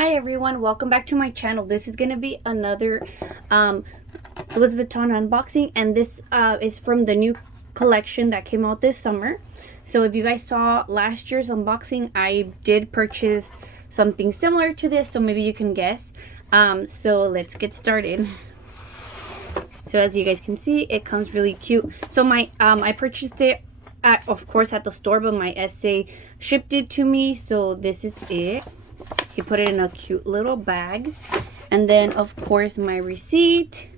Hi everyone, welcome back to my channel. This is going to be another Louis Vuitton unboxing, and this is from the new collection that came out this summer. So if you guys saw last year's unboxing, I did purchase something similar to this, so maybe you can guess. So let's get started. So as you guys can see, it comes really cute. So I purchased it of course at the store, but my SA shipped it to me. So this is it. He put it in a cute little bag, and then of course my receipt.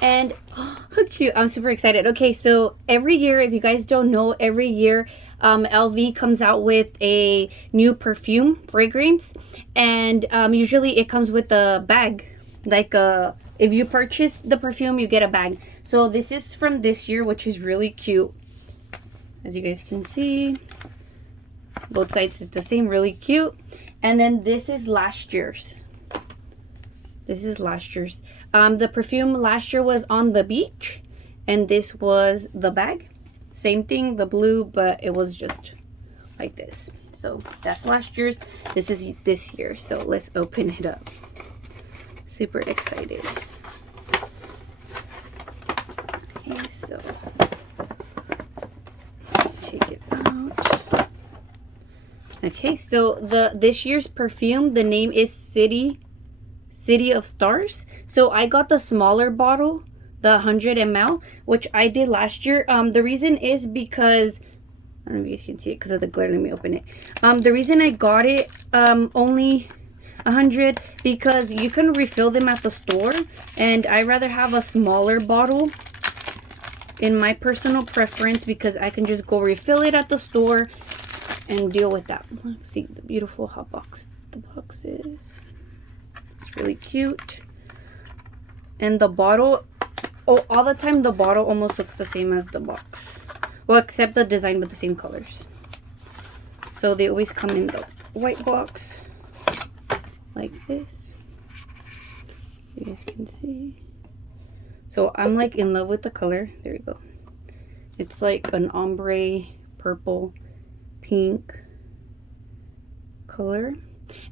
And oh, how cute. I'm super excited. Okay, so every year, if you guys don't know, every year LV comes out with a new perfume fragrance, and usually it comes with a bag. Like if you purchase the perfume, you get a bag. So this is from this year, which is really cute. As you guys can see, both sides is the same, really cute. And then this is last year's. This is last year's. The perfume last year was On the Beach, and this was the bag. Same thing, the blue, but it was just like this. So that's last year's. This is this year. So let's open it up. Super excited. Okay, so let's take it out. Okay, so this year's perfume, the name is City of Stars. So I got the smaller bottle, the 100 ml, which I did last year. The reason is because, I don't know if you can see it because of the glare. Let me open it. The reason I got it only 100, because you can refill them at the store, and I rather have a smaller bottle in my personal preference, because I can just go refill it at the store and deal with that. Let's see the beautiful hot box. The box is, it's really cute. And the bottle, oh, all the time the bottle almost looks the same as the box. Well, except the design, but the same colors. So they always come in the white box like this. You guys can see. So I'm like in love with the color. There we go. It's like an ombre purple pink color.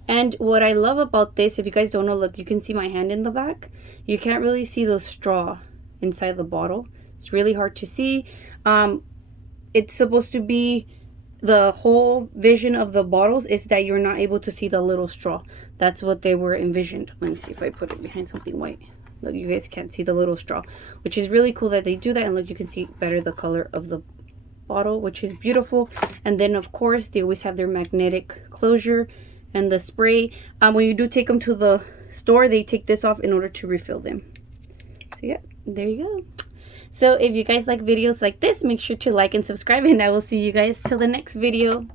And what I love about this, if you guys don't know, look, you can see my hand in the back. You can't really see the straw inside the bottle. It's really hard to see. It's supposed to be, the whole vision of the bottles is that you're not able to see the little straw. That's what they were envisioned. Let me see if I put it behind something white. Look, you guys can't see the little straw, which is really cool that they do that. And look, you can see better the color of the bottle, which is beautiful. And then of course they always have their magnetic closure and the spray. When you do take them to the store, they take this off in order to refill them. So yeah, there you go. So if you guys like videos like this, make sure to like and subscribe, and I will see you guys till the next video.